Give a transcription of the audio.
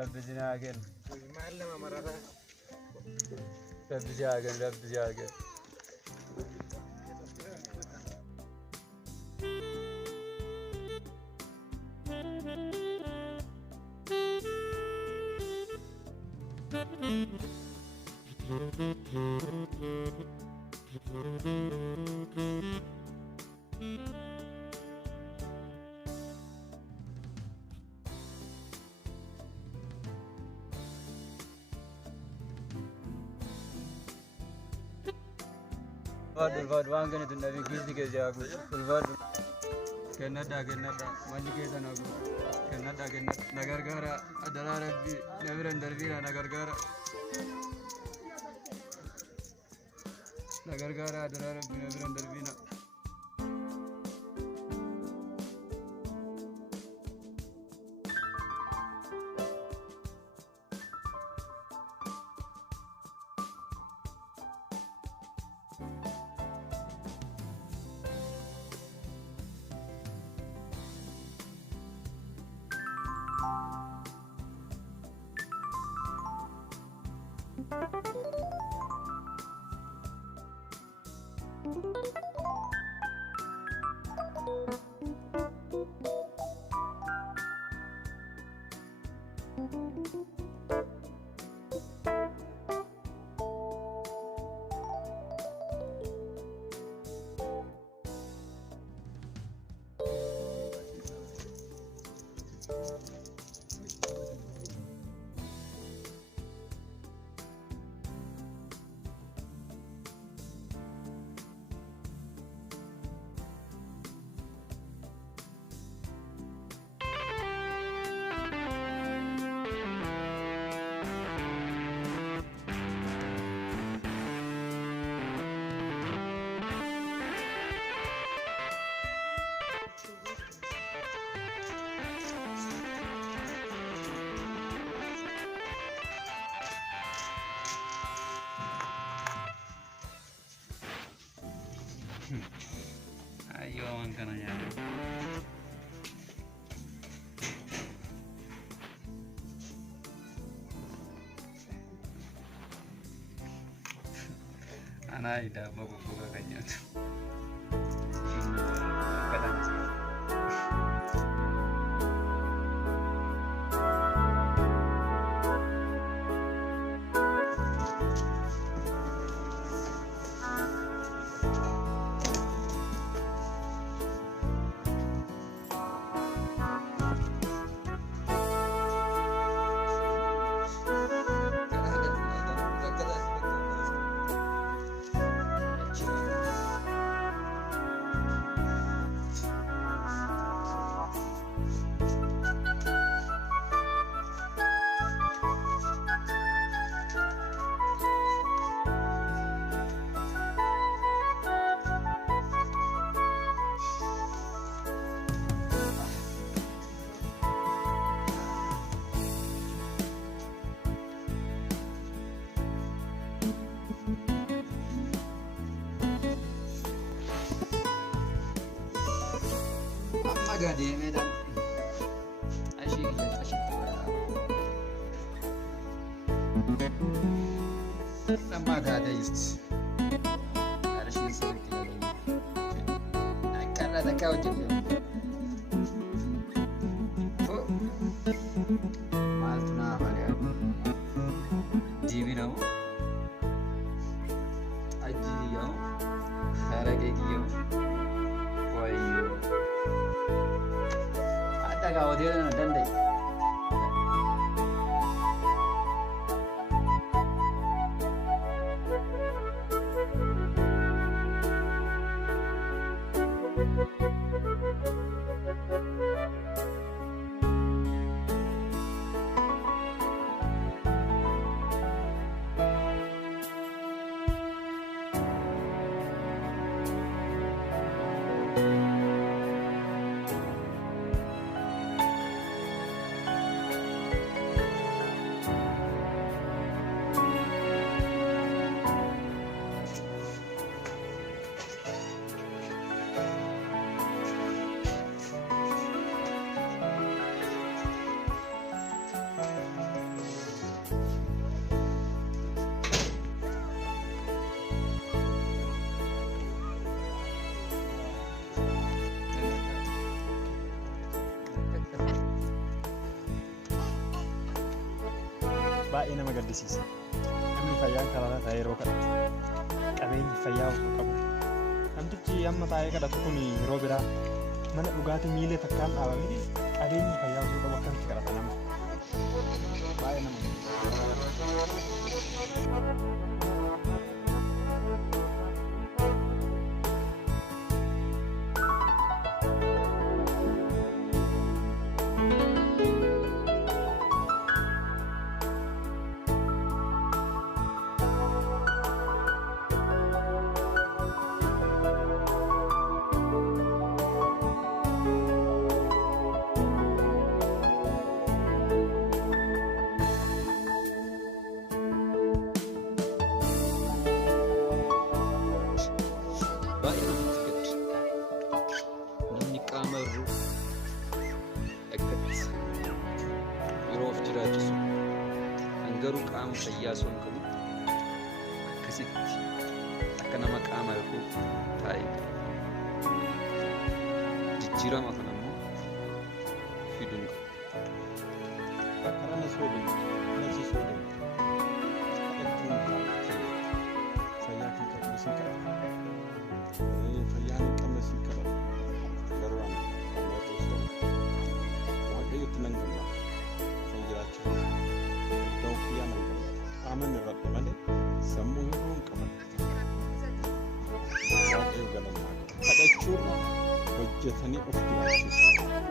رب زناقن معلمة مرة رب زاقن رب زاقن الفاد وان كانت النبي كيسي كجاكو الفاد كندا ماني كيسا نقول كندا نغرغرا ادلا ربي نبرن دربينا نغرغرا ادلا ربي نبرن دربينا Ayo angkana ya. Anak ida bagus juga kayaknya tuh. Kadang sih. Gadi medan asyik nama gada ist harus seperti ini karena ada kau jadi maltuna hari TV now aji yo harga yo dhagaa hoteela na danda'e. baay'ee nama gaddisiisa. Namni fayyaan karaa ta'e yeroo kadhatu qabeenyi fayyaa osoo qabu. Namtichi amma taa'ee kadhatu kun yeroo biraa mana dhugaatii miilee takkaan dhaabamee qabeenyi fayyaa osoo qabu akkamitti kadhata nama. Baay'ee nama garuu qaama fayyaa sun qabu akkasitti akka nama qaama eeguu taa'ee jijjiirama kana immoo fiduun qabu. Karana soodin, nasi soodin, fayyaa kan qabu si qaba. Fayyaan qabna si qaba. Garuu waan ta'uuf waaqayyotti nan gamna. Fayyiraachuu. Aman irratti malee sammuu hin qaban. Waaqayyo galanaa qaba. Kadhachuun hojjetanii of jiraachisu.